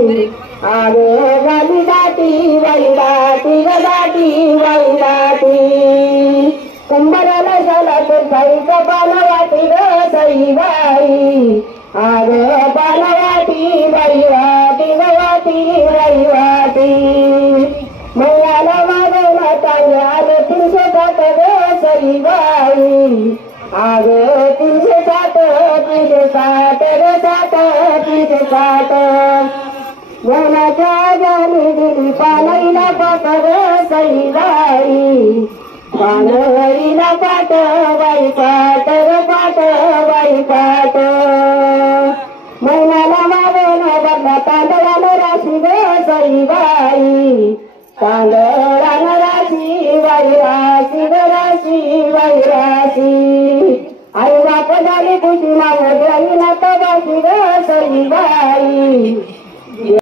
आगे गाली दाटी बाई दाटी ग दाटी बाई दाटी कंबराला झाला तर साईचा पाला वाटी ग साई बाई आगे पाला वाटी बाई वाटी ग वाटी बाई वाटी मैयाला मागवला चांगले आले 360 ग साई बाई आगे 360 360 ग 360 मनाच्या जाणी दिली पालईला पाट ग साई बाई पालईला पाट बाई पाट ग पाट बाई पाट मैनाला मागवला बदला तांदळाला राशी ग साई बाई तांदळाला राशी बाई राशी ग राशी बाई राशी आई बाप झाली खुशी मागवली आईला तबाशी ग साई बाई